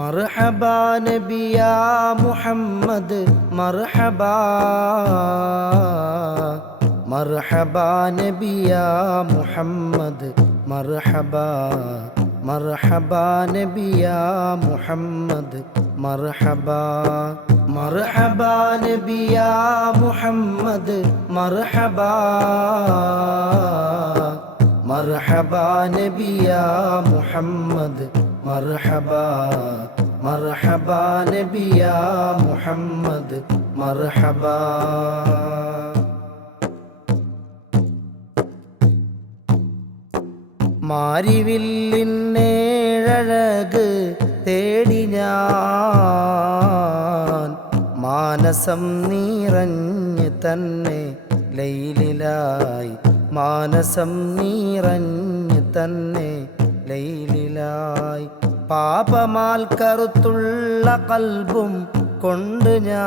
മർഹബാ നബിയാ മുഹമ്മദ് മർഹബാ മർഹബാ നബിയാ മുഹമ്മദ് മർഹബാ മർഹബാ നബിയാ മുഹമ്മദ് മർഹബാ മർഹബാ നബിയാ മുഹമ്മദ് മർഹബാ മർഹബാ നബിയാ മുഹമ്മദ് മർഹബാ മർഹബാ നബിയാ മുഹമ്മദ് മർഹബാ മാരിവില്ലിന്നേഴഴക് തേടി ഞാൻ മാനസം നിറഞ്ഞ് തന്നെ ലൈലിലായി മാനസം നിറഞ്ഞ് തന്നെ ലൈലിലായി പാപമാൽ കറുത്തുള്ള കൽബും കൊണ്ട് ഞാൻ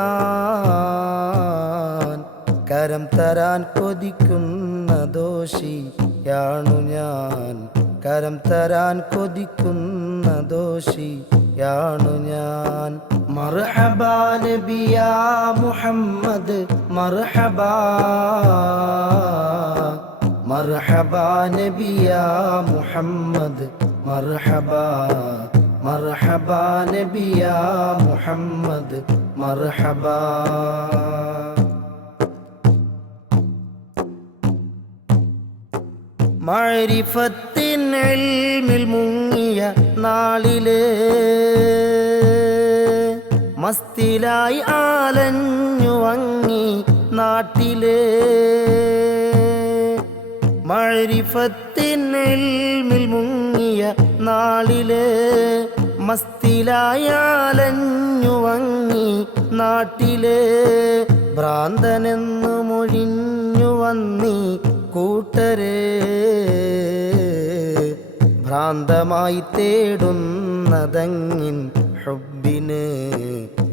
കരം തരാൻ കൊതിക്കുന്ന ദോഷിയാണു ഞാൻ കരം തരാൻ കൊതിക്കുന്ന ദോഷിയാണു ഞാൻ മർഹബാ നബിയാ മുഹമ്മദ് മർഹബാ മർഹബാ നബിയാ മുഹമ്മദ് മർഹബാ മർഹബാ നബിയാ മുഹമ്മദ് മർഹബാ മഅരിഫത്തിൻ ഇൽമിൽ മുങ്ങിയ നാളില് മസ്തിലായി ആലഞ്ഞു വങ്ങി നാട്ടില് മഅരിഫത്തിൻ ഇൽമിൽ മുങ്ങിയ നാളില് മസ്തിലായി ആലഞ്ഞു വങ്ങി നാട്ടില് ഭ്രാന്തനെന്നു മൊഴിഞ്ഞു വന്നി കൂട്ടരെ ഭ്രാന്തമായി തേടുന്നതങ്ങിൻ ഹുബ്ബിന്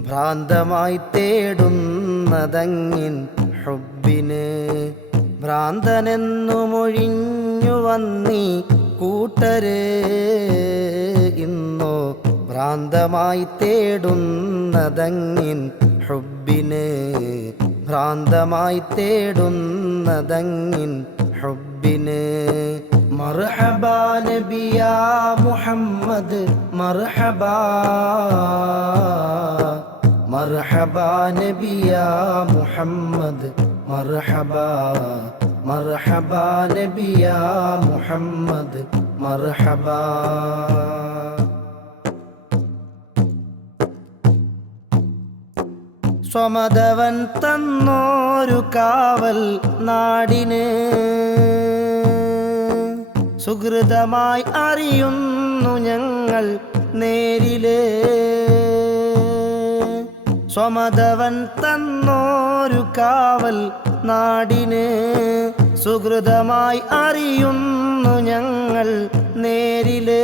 ഭ്രാന്തമായി തേടുന്നതങ്ങിൻ ഹുബ്ബിന് ഭ്രാന്തനെന്നു മൊഴിഞ്ഞു വന്നി കൂട്ടരെ ഇന്നോ ഭ്രാന്തമായി തേടുന്നതങ്ങിൻ ഹുബ്ബിന് ഭ്രാന്തമായി തേടുന്നതങ്ങിൻ ഹുബ്ബിന് മർഹബാ നബിയാ മുഹമ്മദ് മർഹബാ മർഹബാ നബിയാ മുഹമ്മദ് മർഹബാ മർഹബാ നബിയാ മുഹമ്മദ് മർഹബാ സ്വമതവൻ തന്നോരു കാവൽ നാടിന് സുഹൃതമായി അറിയുന്നു ഞങ്ങൾ നേരില് സ്വമതവൻ തന്നോരു കാവൽ നാടിന് സുഹൃതമായി അറിയുന്നു ഞങ്ങൾ നേരില്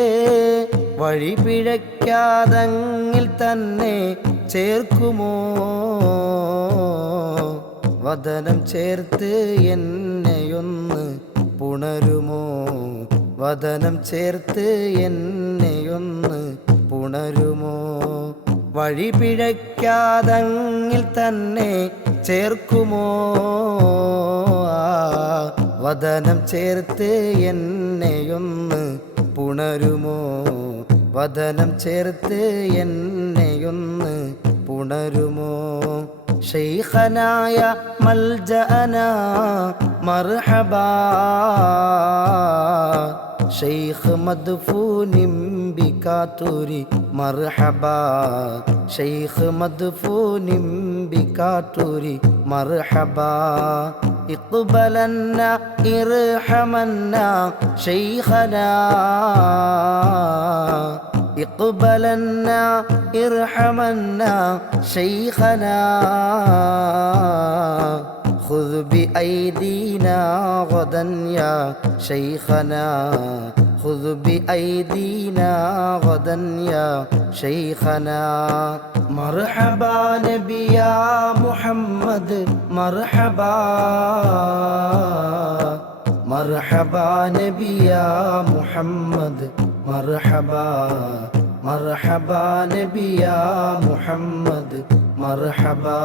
വഴി പിഴയ്ക്കാതങ്ങിൽ തന്നെ ചേർക്കുമോ വദനം ചേർത്ത് എന്നെയൊന്ന് പുണരുമോ വദനം ചേർത്ത് എന്നെയൊന്ന് പുണരുമോ വഴി പിഴയ്ക്കാതങ്ങിൽ തന്നെ ചേർക്കുമോ വദനം ചേർത്ത് എന്നെയൊന്ന് പുണരുമോ വദനം ചേർത്ത് എന്നെയൊന്ന് പുണരുമോ ശൈഖനായ മൽജഅന മർഹബാ ശൈഖ് മദ്ഫൂനിം ബികാതുരി മർഹബാ ശൈഖ് മദ്ഫൂനിം ബികാതുരി മർഹബാ ഇഖ്ബലന്ന ഇർഹമന്ന ശൈഖനാ ഇഖ്ബലന്ന ഇർഹമന്ന ശൈഖനാ خذ بأيدينا غدا يا شيخنا خذ بأيدينا غدا يا شيخنا مرحبا نبيا محمد مرحبا مرحبا نبيا محمد مرحبا മർഹബാ നബി യാ മുഹമ്മദ് മർഹബാ.